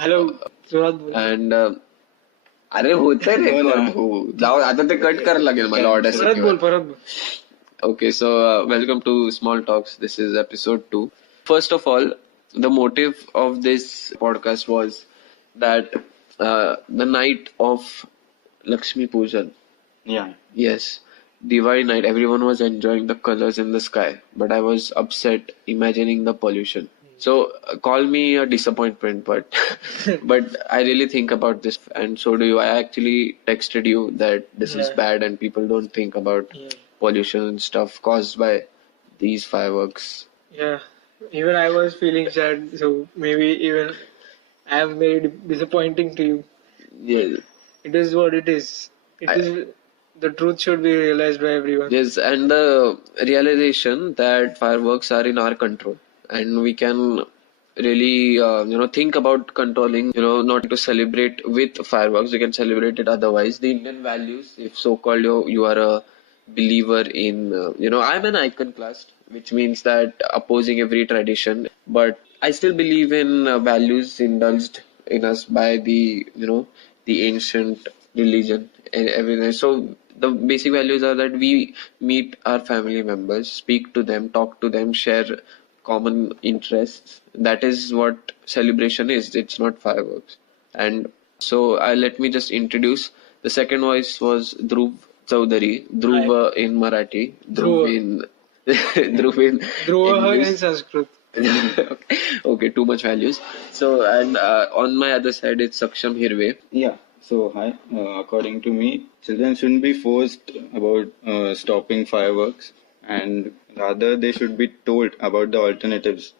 Hello सुरुवात बोल. And अरे होतंय रेकॉर्ड हो जाऊ आता ते कट करायला लागेल मला परत ऑडेसिटीवर. बोल परत बोल. Okay, so welcome to Small Talks. This is episode 2. First of all, the motive of this podcast was that the night of Lakshmi Pujan, Yeah. yes, Diwali night, everyone was enjoying the colors in the sky, but I was upset imagining the pollution. So call me a disappointment, but but I really think about this, and so do you. I actually texted you that this is Yeah. bad, and people don't think about Yeah. pollution and stuff caused by these fireworks. Yeah. Even I was feeling sad, so maybe even I am very disappointing to you. Yeah. It is what it is. It is the truth should be realized by everyone. Yes, and the realization that fireworks are in our control, and we can really, think about controlling, not to celebrate with fireworks. We can celebrate it otherwise. The Indian values, if so-called you are a believer in, I'm an icon class, which means that opposing every tradition, but I still believe in values indulged in us by the ancient religion and everything. So the basic values are that we meet our family members, speak to them, talk to them, share common interests. That is what celebration is. It's not fireworks. And so let me just introduce. The second voice was Dhruv Chaudhari, Dhruv in Marathi, Dhruv Dhruva. in Dhruv in Dhruva in English. Sanskrit. Okay, too much values. So, and on my other side, it's Saksham Hirwe. Yeah. So, hi. According to me, children shouldn't be forced about stopping fireworks, and rather they should be told about the alternatives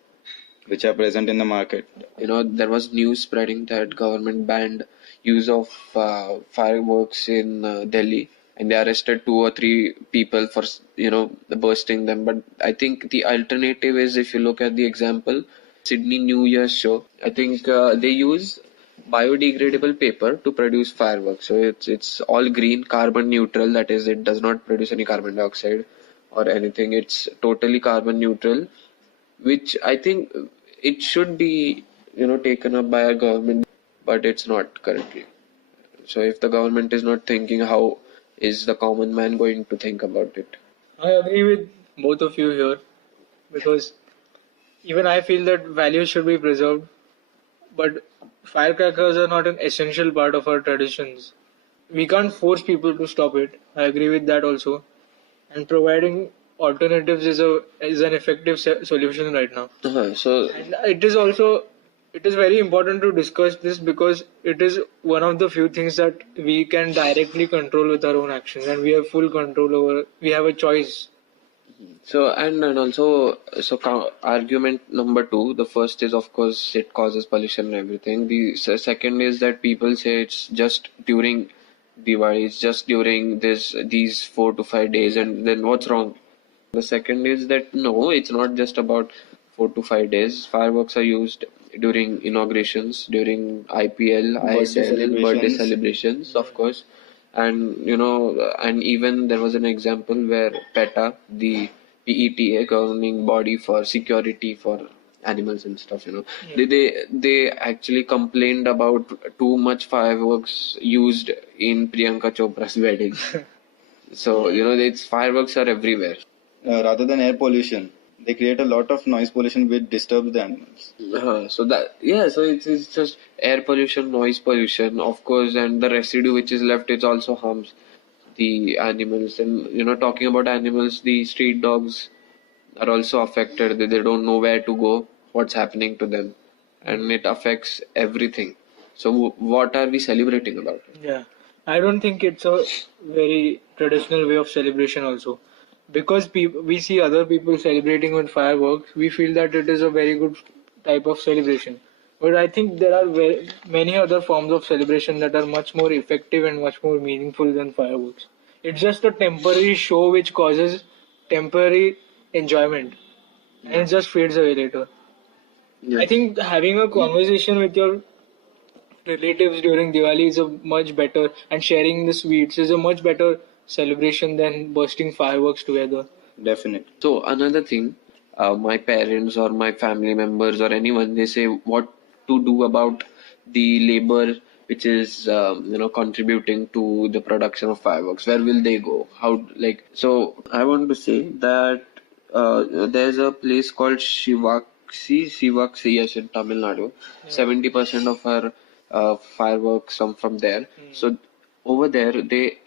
which are present in the market. There was news spreading that government banned use of fireworks in Delhi, and they arrested 2 or 3 people for bursting them. But I think the alternative is, if you look at the example, Sydney New Year's show, I think they use biodegradable paper to produce fireworks. So it's all green, carbon neutral. That is, it does not produce any carbon dioxide or anything. It's totally carbon neutral, which I think it should be taken up by our government, but it's not currently. So if the government is not thinking, how is the common man going to think about it? I agree with both of you here because even I feel that values should be preserved, but firecrackers are not an essential part of our traditions. We can't force people to stop it. I agree with that also. And providing alternatives is an effective solution right now. So And it is very important to discuss this because it is one of the few things that we can directly control with our own actions, and we have full control over. We have a choice. and also argument number 2. The first is, of course, it causes pollution and everything. The second is that people say it's just during Diwali, it's just during these 4 to 5 days, and then what's wrong? The second is that no, it's not just about 4 to 5 days. Fireworks are used during inaugurations, during IPL, ISL, birthday celebrations, of course. And and even there was an example where PETA, the PETA, governing body for security for animals and stuff, they actually complained about too much fireworks used in Priyanka Chopra's wedding. So it's fireworks are everywhere. Rather than air pollution, they create a lot of noise pollution which disturbs the animals. So it's just air pollution, noise pollution, of course, and the residue which is left, it also harms the animals. And talking about animals, the street dogs are also affected. They don't know where to go, what's happening to them, and it affects everything. So what are we celebrating about? Yeah, I don't think it's a very traditional way of celebration also. Because we see other people celebrating with fireworks, we feel that it is a very good type of celebration. But I think there are many other forms of celebration that are much more effective and much more meaningful than fireworks. It's just a temporary show which causes temporary enjoyment and it just fades away later. Yes. I think having a conversation with your relatives during Diwali is a much better, and sharing the sweets is a much better celebration than bursting fireworks together. Definitely. So another thing, my parents or my family members or anyone, they say what to do about the labor which is contributing to the production of fireworks? Where will they go? How, like, so I want to say that there's a place called Shivaksi, yes, in Tamil Nadu. 70% of our fireworks come from there. So over there, they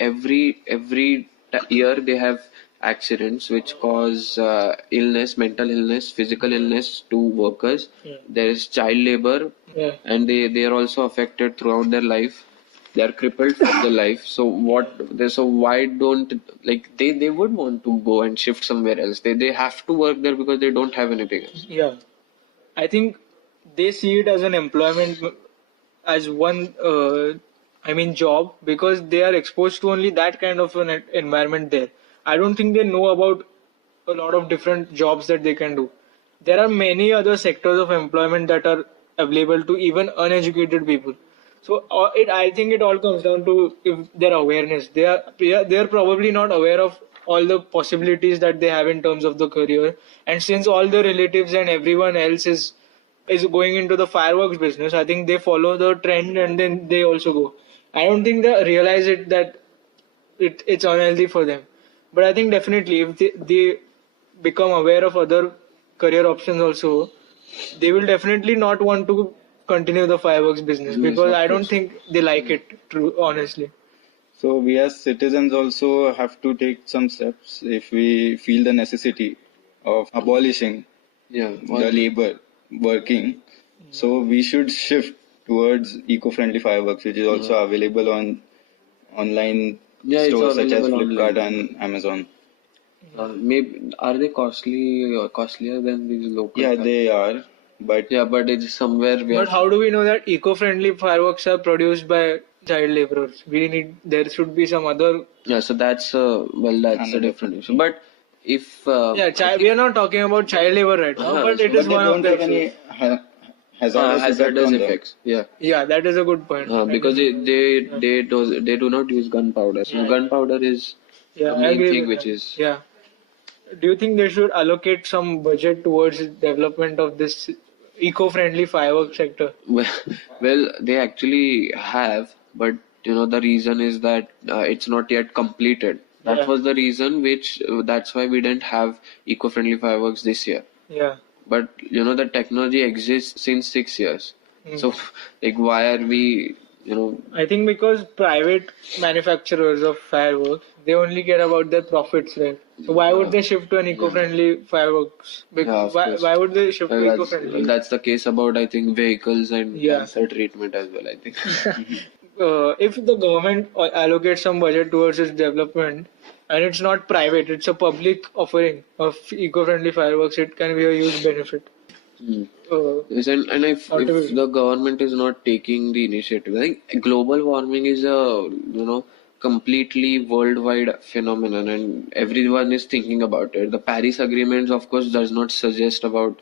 year they have accidents which cause illness, mental illness, physical illness to workers. There is child labor, Yeah. and they are also affected throughout their life. They are crippled for their life. So why don't, like, they would want to go and shift somewhere else. They have to work there because they don't have anything else. Yeah. I think they see it as an employment, as one, job, because they are exposed to only that kind of an environment there. I don't think they know about a lot of different jobs that they can do. There are many other sectors of employment that are available to even uneducated people. So I think it all comes down to if their awareness. They are probably not aware of all the possibilities that they have in terms of the career. And since all the relatives and everyone else is going into the fireworks business, I think they follow the trend and then they also go. I don't think they realize that it's unhealthy for them. But I think definitely if they become aware of other career options also, they will definitely not want to continue the fireworks business, Yes, because of I don't course. think they like it, true, honestly. So we as citizens also have to take some steps if we feel the necessity of abolishing Yeah, the labor working. So we should shift towards eco-friendly fireworks, which is also available on online yeah, it's stores such as available Flipkart online. and Amazon. Maybe are they costlier than these local? Yeah, they are, but Yeah, but it's somewhere we But have. how do we know that eco-friendly fireworks are produced by child laborers? There should be some other. Yeah, so that's that's a another different issue. But if Yeah, we are not talking about child labor right now, Uh-huh, but it but is they one of don't the have issues. any hazardous effect hazardous on them. effects, yeah, Yeah, that is a good point. because they do not use gunpowder. So gunpowder is Yeah, the I main agree thing with which that. is Yeah. Do you think they should allocate some budget towards development of this eco-friendly fireworks sector? well, well, they actually have, but the reason is that it's not yet completed. That Yeah. was the reason which that's why we didn't have eco-friendly fireworks this year. Yeah. But the technology exists since 6 years. So like why are we I think because private manufacturers of fireworks, they only care about their profits, right? So why would they shift to an eco-friendly fireworks? yeah, of course. Why would they shift to Well, eco-friendly? that's the case about I think vehicles and Yeah. cancer treatment as well. I think. If the government allocates some budget towards its development, and it's not private, it's a public offering of eco-friendly fireworks, it can be a huge benefit. Hmm. Uh, Yes, and if the government is not taking the initiative, I think global warming is a completely worldwide phenomenon, and everyone is thinking about it. The Paris Agreement, of course, does not suggest about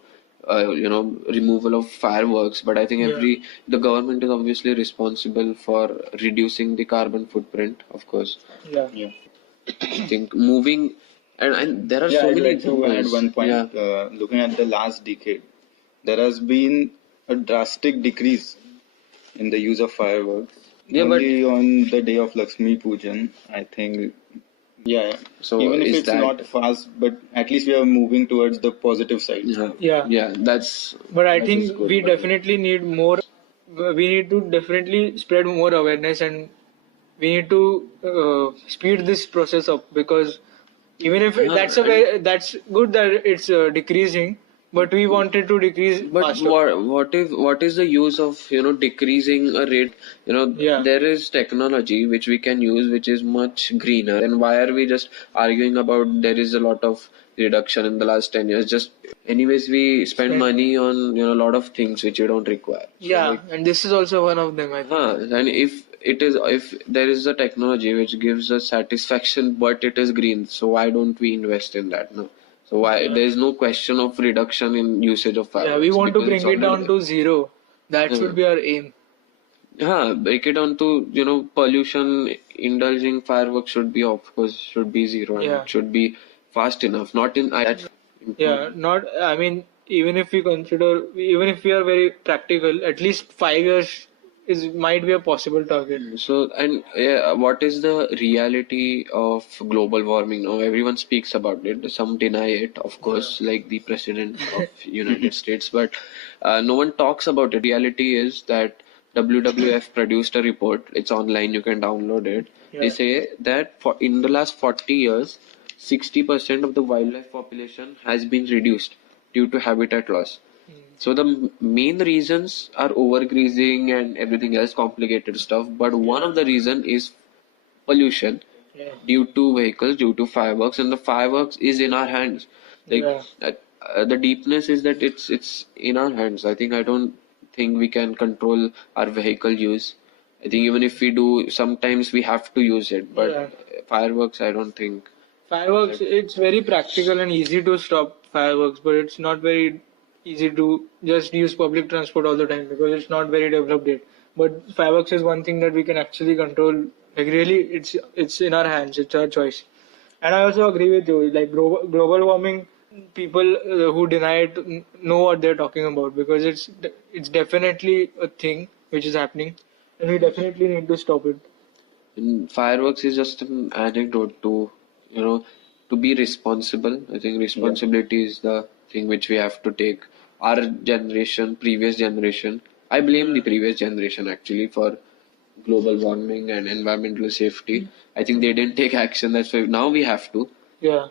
removal of fireworks, but I think the government is obviously responsible for reducing the carbon footprint, of course. yeah. Yeah. I think moving and there are Yeah, so I'd many like to add examples. one point. Yeah. Looking at the last decade, there has been a drastic decrease in the use of fireworks. Yeah, Only on the day of Lakshmi Pujan, I think. Yeah, So even if is it's that not fast, but at least we are moving towards the positive side. Yeah. That's But I that is think good. we definitely need more. We need to definitely spread more awareness, and we need to speed this process up, because even if that's good that it's decreasing, but we want it to decrease But faster. what is the use of decreasing a rate? Yeah. There is technology which we can use which is much greener. And why are we just arguing about there is a lot of reduction in the last 10 years? Just anyways, we spend money on a lot of things which we don't require. Yeah, and this is also one of them, I think. And if there is a technology which gives us satisfaction but it is green, so why don't we invest in that? No. So why there is no question of reduction in usage of fireworks? Yeah, we want to because it's bring it already down to zero. That should be our aim. there. Break it down to pollution. Indulging fireworks should be, of course, should be zero, and Yeah. it should be fast enough. Not in that. Yeah, not. I mean, even if we are very practical, at least 5 years might be a possible target. So, and what is the reality of global warming now? Everyone speaks about it. Some deny it, of course, like the president of United States, but no one talks about it. Reality is that WWF produced a report. It's online. You can download it. They Yeah. say that for in the last 40 years, 60% of the wildlife population has been reduced due to habitat loss. So the main reasons are overgrazing and everything else complicated stuff. But one of the reason is pollution Yeah. due to vehicles, due to fireworks, and the fireworks is in our hands. Like Yeah. the deepness is that it's in our hands. I don't think we can control our vehicle use. I think even if we do, sometimes we have to use it. But Yeah. fireworks, I don't think. Fireworks, it's very practical and easy to stop fireworks, but it's not very easy to just use public transport all the time because it's not very developed yet. But fireworks is one thing that we can actually control. Like really, it's in our hands. It's our choice. And I also agree with you. Like global warming, people who deny it know what they're talking about because it's definitely a thing which is happening, and we definitely need to stop it. And fireworks is just an anecdote to, to be responsible. I think responsibility is the thing which we have to take. Our generation, previous generation, I blame the previous generation actually for global warming and environmental safety. I think they didn't take action. That's why now we have to. Yeah.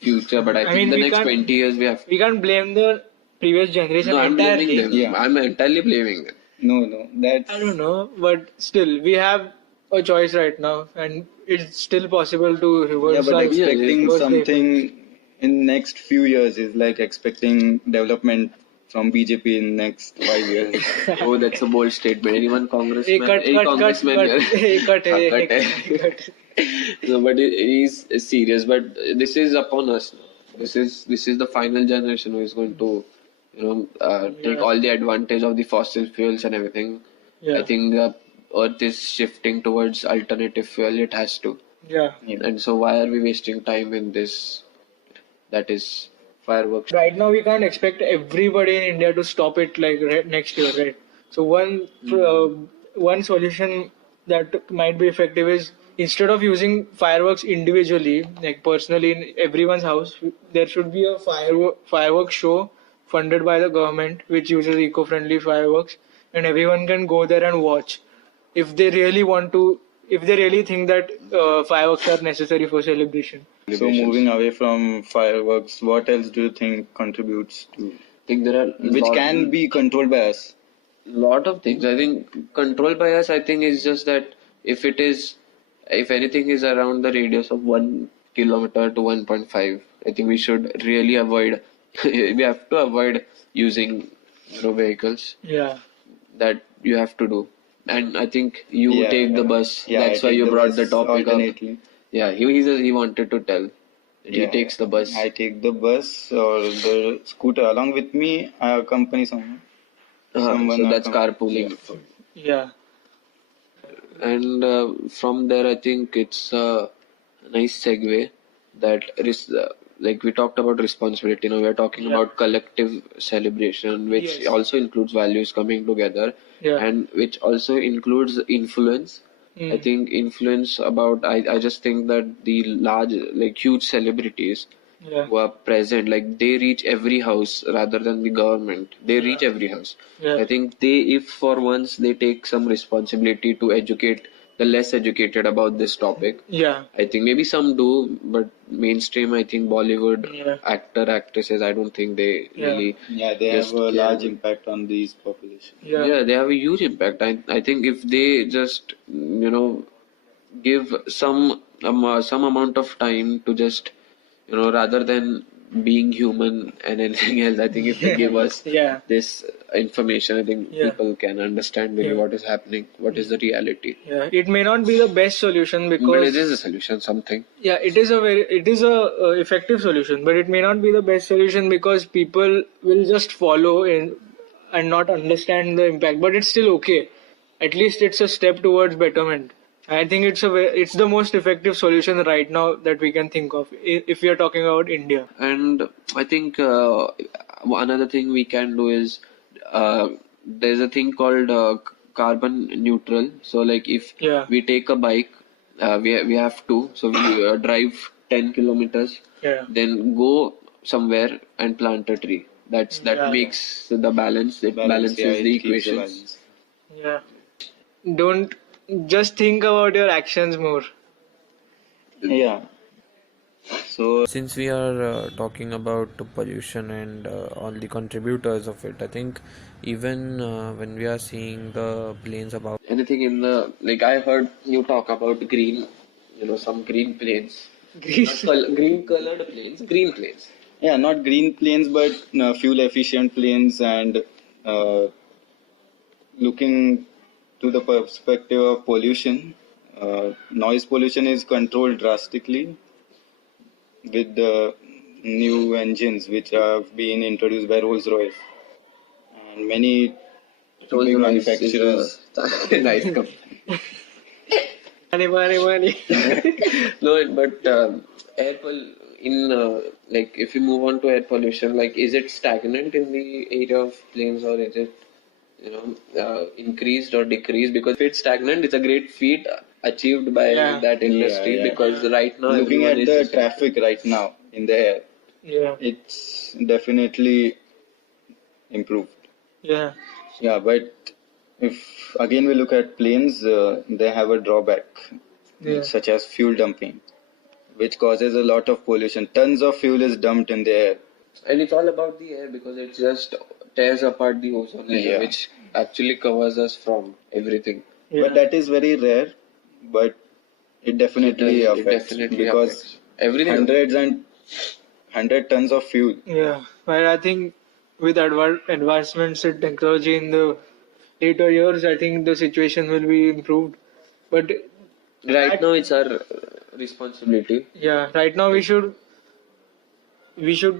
Future, but I I think mean, the we next can't 20 years we have. we can't blame the previous generation No, I'm blaming entirely. them. Yeah. I'm entirely blaming them. No, that's I don't know, but still, we have a choice right now, and it's still possible to yeah, reverse but our expecting reverse the effect. something in next few years is like expecting development from BJP in next 5 years. Oh, that's a bold statement. Anyone Hey, congressman, cut, any cut, cut, congressman cut. here? Hey, cut, हाँ, hey, cut hey, है. cut. No, but it is serious. But this is upon us. This is the final generation who is going to, take Yeah, all the advantage of the fossil fuels and everything. I yeah, think the Earth is shifting towards alternative fuel. It has to. yeah. Yeah. And so why are we wasting time in this? That is fireworks. Right now, we can't expect everybody in India to stop it like next year, right? So one solution that might be effective is instead of using fireworks individually, like personally in everyone's house, there should be a fireworks show funded by the government which uses eco-friendly fireworks, and everyone can go there and watch if they really want to, if they really think that fireworks are necessary for celebration. So moving away from fireworks, what else do you think contributes to, I think there are which can be controlled by us? lot of things. I think control by us, I think, is just that if anything is around the radius of 1 kilometer to 1.5, I think we should really avoid, we have to avoid using, vehicles. Yeah, That you have to do. And I think you Yeah, take the bus. yeah, That's I why take you the brought the bus topic up. alternately. Yeah, he wanted to tell that he Yeah, takes the bus. I take the bus or the scooter along with me. I accompany someone. So that's Yeah. carpooling. yeah, And from there, I think it's a nice segue that like we talked about responsibility. Now we're talking Yeah. about collective celebration, which Yes. also includes values coming together, yeah. and which also includes influence. I Mm. think influence about I just think that the large like huge celebrities Yeah, who are present, like they reach every house rather than the government. They reach every house. yeah, I think if for once they take some responsibility to educate the less educated about this topic. yeah, I think maybe some do, but mainstream, I think Bollywood yeah, actresses, I don't think they yeah, really Yeah, they just have a care. large impact on these population. yeah, Yeah, they have a huge impact. I think if they just, give some amount of time to just, rather than being human and anything else, I think if they give us yeah, this information, I think Yeah. people can understand really Yeah. what is happening, what is the reality. yeah. It may not be the best solution But because it is a solution, something. yeah, it is a effective solution, but it may not be the best solution because people will just follow in and not understand the impact. But it's still okay. At least it's a step towards betterment. I think it's the most effective solution right now that we can think of if we are talking about India. And I think another thing we can do is there's a thing called carbon neutral. So like if Yeah. we take a bike, we have to. So we drive 10 kilometers, Yeah. then go somewhere and plant a tree. That Yeah. makes the balance. It Balance, yeah, balances the it keeps the equations. balance. Yeah. Don't just think about your actions more. Yeah. So Since we are talking about pollution and all the contributors of it, I think even when we are seeing the planes about Anything in the like I heard you talk about green, some green planes, not green colored planes, green planes. yeah, not green planes, but fuel efficient planes, and uh, looking to the perspective of pollution, noise pollution is controlled drastically with the new engines which have been introduced by Rolls-Royce and many big Rolls-Royce is manufacturers. a nice company. Money. No, but air in like if you move on to air pollution, like is it stagnant in the area of planes or is it increased or decreased? Because if it's stagnant, it's a great feat achieved by Yeah. that industry Yeah, yeah. because right now Looking everyone at is the just- traffic right now in the air, Yeah. it's definitely improved. Yeah. Yeah, but if again we look at planes, they have a drawback, Yeah. such as fuel dumping, which causes a lot of pollution. Tons of fuel is dumped in the air. and it's all about the air because it just tears apart the ozone layer, Yeah. which actually covers us from everything. Yeah. But that is very rare, but it definitely It affects definitely because affects everything. hundreds and 100 tons of fuel. Yeah, but I think with advancements in technology in the later years, I think the situation will be improved. But Right now, it's our responsibility. yeah, right now we should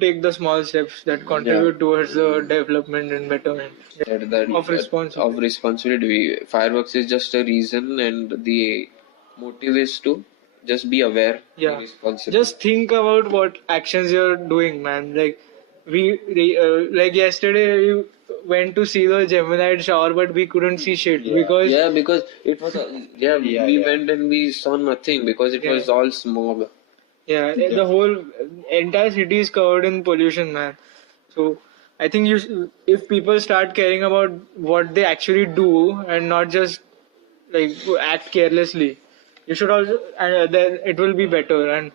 take the small steps that contribute towards the development and betterment of responsibility. Of responsibility. Fireworks is just a reason, and the motive is to just be aware, Yeah. be responsible. Just think about what actions you're doing, man. Like yesterday, we went to see the Gemini shower, but we couldn't see shit because yeah, because it was Yeah, we yeah. went and we saw nothing because it Yeah. was all smog. yeah, the whole entire city is covered in pollution, man. So I think if people start caring about what they actually do and not just like act carelessly, you should also then it will be better, and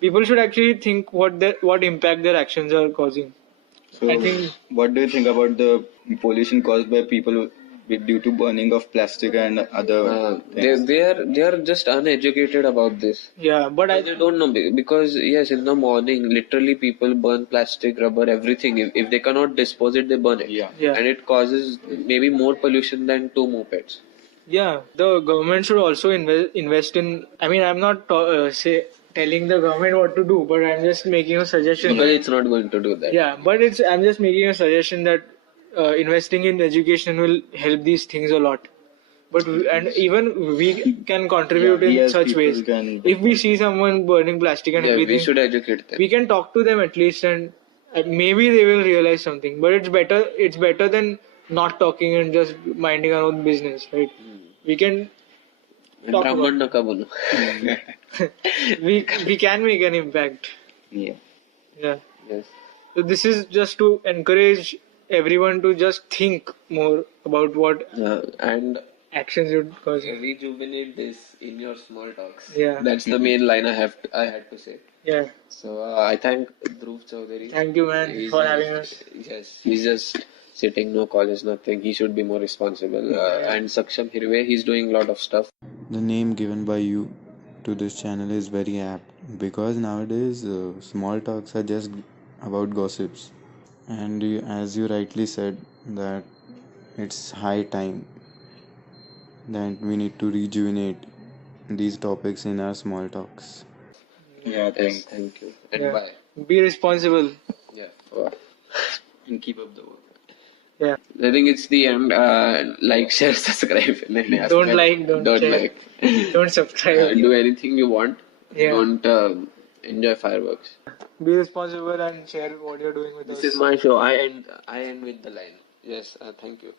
people should actually think what impact their actions are causing. So, I think- what do you think about the pollution caused by people due to burning of plastic and other things? They are just uneducated about this. Yeah, but They don't know because yes, in the morning, literally people burn plastic, rubber, everything. If they cannot dispose it, they burn it. Yeah. Yeah. And it causes maybe more pollution than two mopeds. Yeah, the government should also invest in. I mean, I'm not telling the government what to do, but I'm just making a suggestion. Because it's not going to do that. Yeah, but I'm just making a suggestion that investing in education will help these things a lot. And even we can contribute Yeah, in yes, such people ways. can- If we see someone burning plastic and Yeah, everything, we should educate them. we can talk to them at least, and maybe they will realize something. But it's better than not talking and just minding our own business, right? We can talk Brahman naka bono. we can make an impact. Yeah. Yeah. Yes. So this is just to encourage everyone to just think more about what And actions you're causing. rejuvenate this in your small talks. Yeah. That's the main line I had to say. Yeah. So I thank Dhruv Chaudhary. Thank you, man, He's for just- having us. Yes, he's just sitting, no college, nothing. He should be more responsible. And Saksham Hirwe, he's doing a lot of stuff. The name given by you to this channel is very apt because nowadays small talks are just about gossips, and as you rightly said that it's high time that we need to rejuvenate these topics in our small talks. Yeah, Yes, thank you. And Yeah. bye. Be responsible. Yeah. And keep up the work. Yeah. I think it's the end. Like, share, subscribe. Don't like, don't share. like. Don't subscribe. Do anything you want. Yeah. Don't enjoy fireworks. Be responsible and share what you're doing with us. This is my show. I end with the line. Yes, thank you.